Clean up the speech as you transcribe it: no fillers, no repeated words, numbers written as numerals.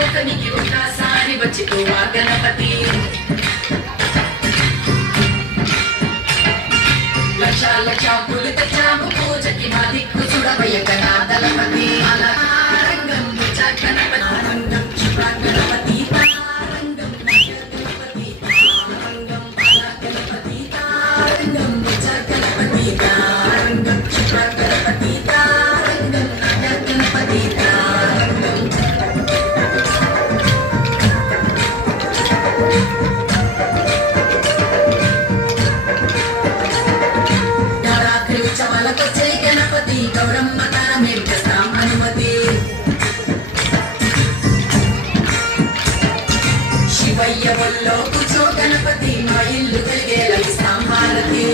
ఒకనికి ఒకసారి వచ్చి పోవా గణపతి లక్ష లక్ష పూలు తెచ్చాము పూజకి మా దిక్కు చూడవయ్య గణాదలపతి అలా రంగం గణపతి రంగం శుభ గణపతి తారంగం గణపతి తారంగం గణపతి తారంగం గణపతి తారంగం శుభ గణపతి తారంగం గణపతి తారంగం గణపతి గౌరమ్మ తారమేం చేస్తాం అనుమతి శివయ్య వల్లో కూర్చో గణపతి మా ఇల్లు కలిగేలా ఇస్తాం హారతి